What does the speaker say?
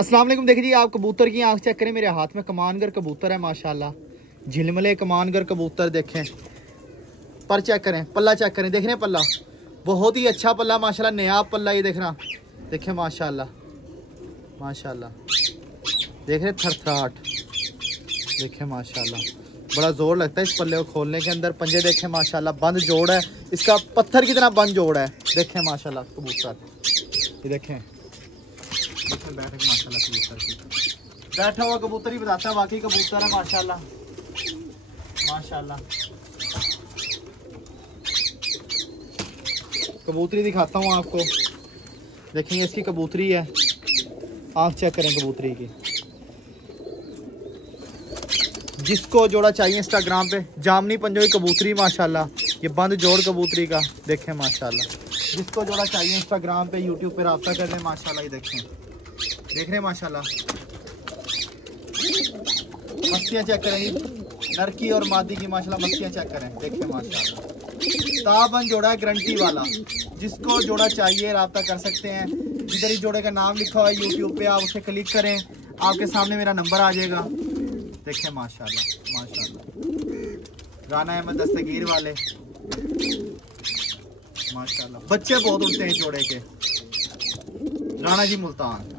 अस्सलाम वालेकुम। देखिए जी, आप कबूतर की आंख चेक करें, मेरे हाथ में कमानगर कबूतर है माशाल्लाह, झिलमिले कमानगर कबूतर देखें। पर चेक करें, पल्ला चेक करें, देख रहे हैं पल्ला, बहुत ही अच्छा पल्ला माशाल्लाह, नया पल्ला ये देखना, देखें माशाल्लाह माशाल्लाह, देख रहे थरथराट, देखें माशाल्लाह, बड़ा जोर लगता है इस पल्ले को खोलने के अंदर। पंजे देखें माशाल्लाह, बंद जोड़ है इसका, पत्थर की तरह बंद जोड़ है, देखें माशाल्लाह कबूतर, ये देखें बैठे माशाल्लाह कबूतर की, बैठा हुआ कबूतर ही बताता है, वाकई कबूतर है माशाल्लाह माशाल्लाह। कबूतरी दिखाता हूँ आपको, देखेंगे इसकी कबूतरी है, आँख चेक करें कबूतरी की। जिसको जोड़ा चाहिए इंस्टाग्राम पे, जामनी पंजों की कबूतरी माशाल्लाह, ये बंद जोड़ कबूतरी का, देखें माशाल्लाह। जिसको जोड़ा चाहिए इंस्टाग्राम पे, यूट्यूब पे रब्ता कर लें माशाल्लाह, ये देखें, देख रहे हैं माशाल्लाह। मस्तियाँ चेक करें, लड़की और मादी की माशाल्लाह मस्तियाँ चेक करें, देखें माशाल्लाह। ताबन जोड़ा है गारंटी वाला, जिसको जोड़ा चाहिए रब्ता कर सकते हैं। जिधर ही जोड़े का नाम लिखा हुआ है यूट्यूब पे, आप उसे क्लिक करें, आपके सामने मेरा नंबर आ जाएगा, देखें माशाल्लाह माशाल्लाह। राना अहमद दस्तगीर वाले माशाल्लाह, बच्चे बहुत उड़ते हैं जोड़े के, राणा जी मुल्तान।